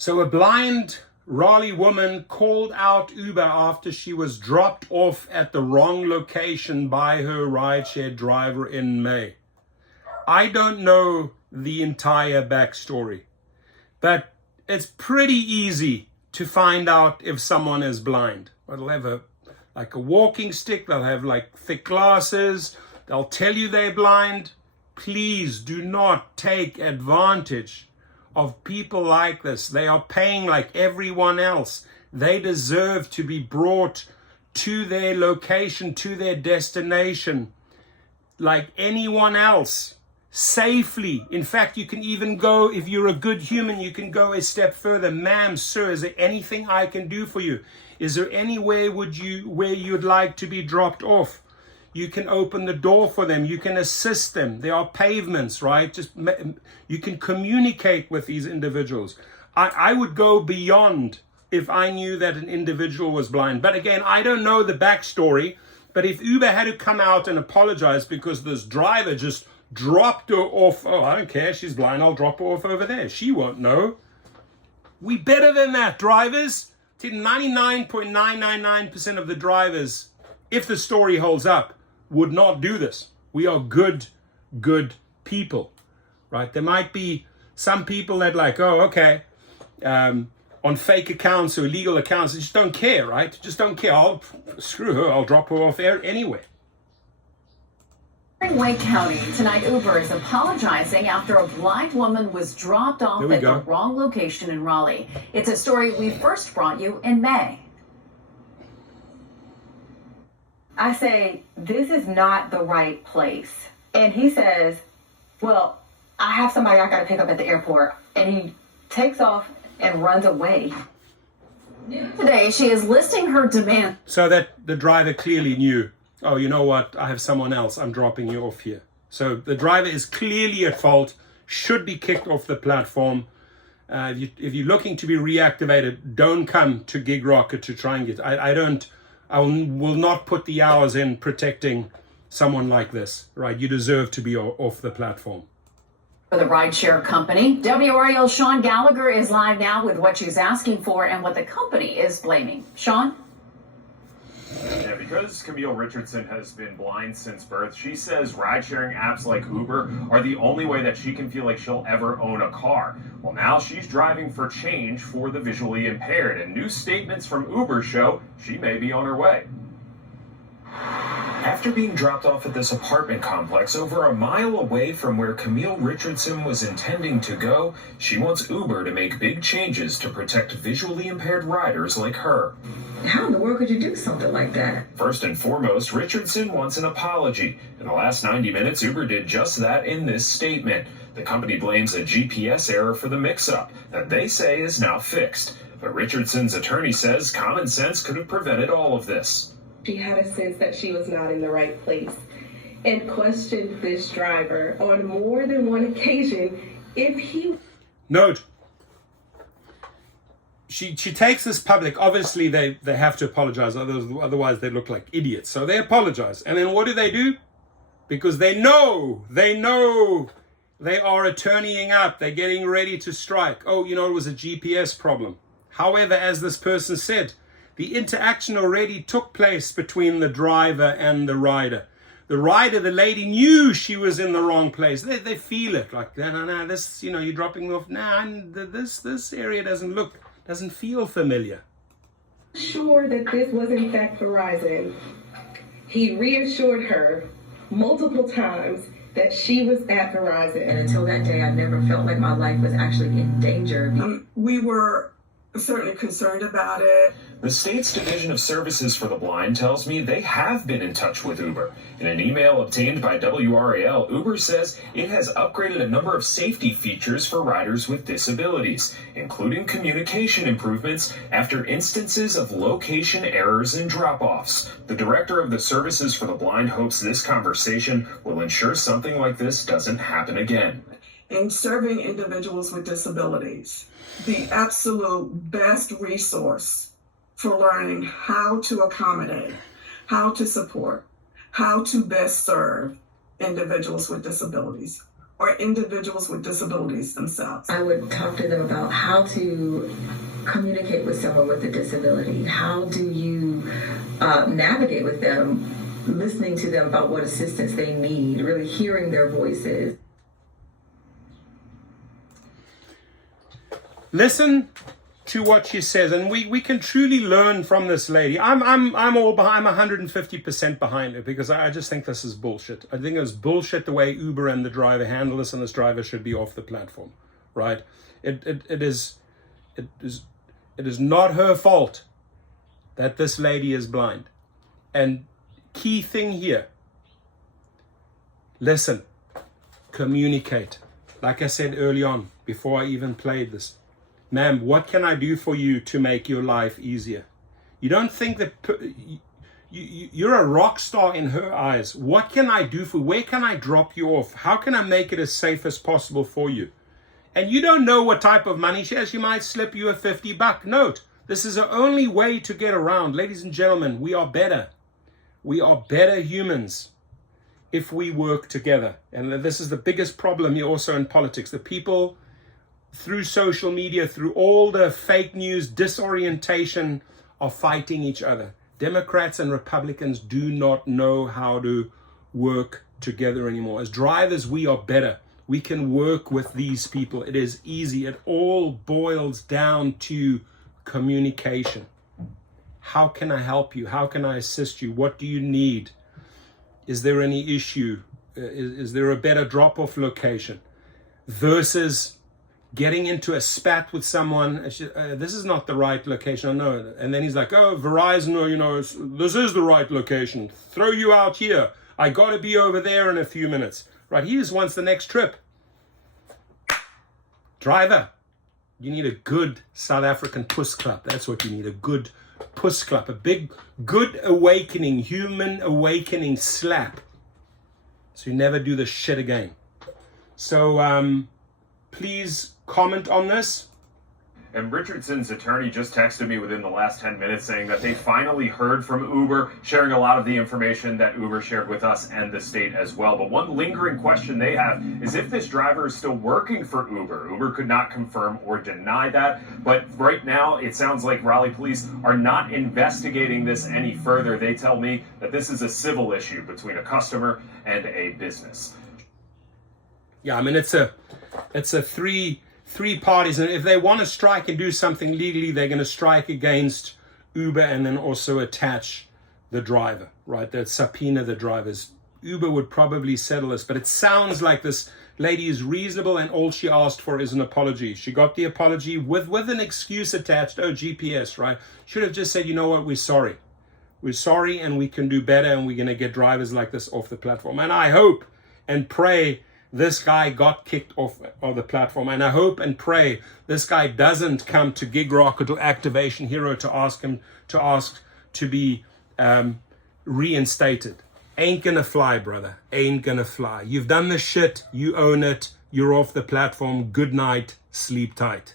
So a blind Raleigh woman called out Uber after she was dropped off at the wrong location by her rideshare driver in May. I don't know the entire backstory, but it's pretty easy to find out if someone is blind. They'll have a walking stick, they'll have like thick glasses, they'll tell you they're blind. Please do not take advantage of people like this. They are paying like everyone else. They deserve to be brought to their location, to their destination, like anyone else, safely. In fact, you can even go, if you're a good human, you can go a step further. Ma'am, sir, is there anything I can do for you? Is there anywhere where you'd like to be dropped off? You can open the door for them. You can assist them. There are pavements, right? You can communicate with these individuals. I would go beyond if I knew that an individual was blind. But again, I don't know the backstory. But if Uber had to come out and apologize because this driver just dropped her off, oh, I don't care, she's blind, I'll drop her off over there. She won't know. We better than that, drivers. 99.999% of the drivers, if the story holds up, would not do this. We are good people, right? There might be some people that like, oh, okay, on fake accounts or illegal accounts, they just don't care, right? Just don't care. Screw her, I'll drop her off anyway. In Wake County, tonight Uber is apologizing after a blind woman was dropped off at the wrong location in Raleigh. It's a story we first brought you in May. I say, this is not the right place. And he says, well, I have somebody I got to pick up at the airport. And he takes off and runs away. Today, she is listing her demand. So that the driver clearly knew, oh, you know what, I have someone else, I'm dropping you off here. So the driver is clearly at fault, should be kicked off the platform. If you're looking to be reactivated, don't come to Gig Rocket to try and get, I will not put the hours in protecting someone like this, right? You deserve to be off the platform. For the rideshare company, WRAL's Sean Gallagher is live now with what she's asking for and what the company is blaming. Sean? Yeah, because Camille Richardson has been blind since birth, she says ride-sharing apps like Uber are the only way that she can feel like she'll ever own a car. Well, now she's driving for change for the visually impaired, and new statements from Uber show she may be on her way. After being dropped off at this apartment complex over a mile away from where Camille Richardson was intending to go, she wants Uber to make big changes to protect visually impaired riders like her. How in the world could you do something like that? First and foremost, Richardson wants an apology. In the last 90 minutes, Uber did just that in this statement. The company blames a GPS error for the mix-up that they say is now fixed. But Richardson's attorney says common sense could have prevented all of this. She had a sense that she was not in the right place and questioned this driver on more than one occasion if he... Note, she takes this public. Obviously, they have to apologize, otherwise they look like idiots. So they apologize. And then what do? Because they know they are attorneying up. They're getting ready to strike. Oh, it was a GPS problem. However, as this person said, the interaction already took place between the driver and the rider. The rider, the lady, knew she was in the wrong place. They feel it. Like, no, this, you're dropping me off. This area doesn't feel familiar. Sure that this was in fact Verizon. He reassured her multiple times that she was at Verizon. And until that day, I never felt like my life was actually in danger. We were certainly concerned about it. The state's Division of Services for the Blind tells me they have been in touch with Uber. In an email obtained by WRAL, Uber says it has upgraded a number of safety features for riders with disabilities, including communication improvements after instances of location errors and drop-offs. The director of the Services for the Blind hopes this conversation will ensure something like this doesn't happen again. In serving individuals with disabilities, the absolute best resource for learning how to accommodate, how to support, how to best serve individuals with disabilities or individuals with disabilities themselves? I would talk to them about how to communicate with someone with a disability. How do you navigate with them, listening to them about what assistance they need, really hearing their voices. Listen to what she says, and we can truly learn from this lady. I'm 150% behind her, because I just think this is bullshit. I think it's bullshit the way Uber and the driver handle this, and this driver should be off the platform, right? It is not her fault that this lady is blind. And key thing here, listen, communicate. Like I said early on, before I even played this, ma'am, what can I do for you to make your life easier? You don't think that you're a rock star in her eyes. What can I do for you? Where can I drop you off? How can I make it as safe as possible for you? And you don't know what type of money she has. She might slip you a $50 note. This is the only way to get around. Ladies and gentlemen, we are better. We are better humans if we work together. And this is the biggest problem here also in politics. The people, through social media, through all the fake news, disorientation, are fighting each other. Democrats and Republicans do not know how to work together anymore. As drivers, we are better. We can work with these people. It is easy. It all boils down to communication. How can I help you? How can I assist you? What do you need? Is there any issue? Is there a better drop-off location? Versus getting into a spat with someone. This is not the right location. I know. And then he's like, oh, Verizon, this is the right location. Throw you out here. I got to be over there in a few minutes. Right? He just wants the next trip. Driver, you need a good South African puss clap. That's what you need, a good puss clap. A big, good awakening, human awakening slap. So you never do this shit again. So please comment on this. And Richardson's attorney just texted me within the last 10 minutes saying that they finally heard from Uber, sharing a lot of the information that Uber shared with us and the state as well. But one lingering question they have is if this driver is still working for Uber. Uber could not confirm or deny that. But right now, it sounds like Raleigh police are not investigating this any further. They tell me that this is a civil issue between a customer and a business. Yeah, I mean, it's a three parties, and if they want to strike and do something legally, they're going to strike against Uber and then also attach the driver, right? They'd subpoena the drivers. Uber would probably settle this, but it sounds like this lady is reasonable, and all she asked for is an apology. She got the apology with an excuse attached. Oh, GPS, right? Should have just said, you know what, we're sorry. We're sorry, and we can do better, and we're going to get drivers like this off the platform. And I hope and pray this guy got kicked off of the platform. And I hope and pray this guy doesn't come to Gig Rocket or Activation Hero to ask to be reinstated. Ain't gonna fly, brother. Ain't gonna fly. You've done the shit. You own it. You're off the platform. Good night. Sleep tight.